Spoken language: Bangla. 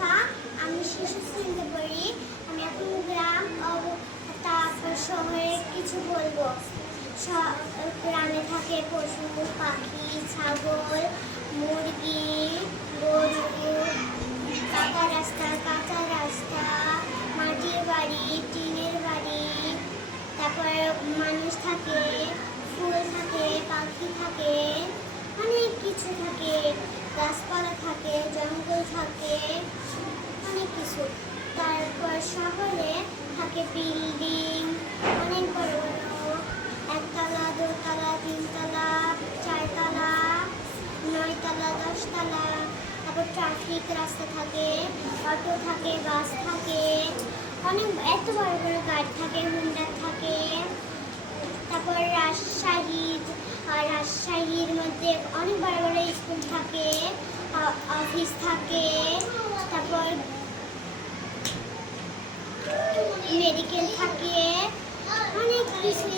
শিফা, আমি শিশু শ্রেণীতে পড়ি। আমি এখন গ্রাম তারপর শহরে কিছু বলবো। গ্রামে থাকে পশু পাখি, ছাগল, মুরগি, গরু, পাকা রাস্তা, কাঁচা রাস্তা, মাটির বাড়ি, টিনের বাড়ি, তারপরে মানুষ থাকে, ফুল থাকে, পাখি থাকে, অনেক কিছু থাকে, গাছপালা থাকে, জঙ্গল থাকে, অনেক কিছু। তারপর শহরে থাকে বিল্ডিং, অনেক বড় বড়, একতলা, দোতলা, তিনতলা, চারতলা, 9 তলা, 10 তলা। তারপর ট্রাফিক রাস্তা থাকে, অটো থাকে, বাস থাকে, অনেক এত বড় বড় গাড়ি থাকে, হুন্ডা থাকে। তারপর রাজশাহীর মধ্যে অনেক বড় বড় স্কুল থাকে, অফিস থাকে, তারপর মেডিকেল থাকে, অনেক কিছু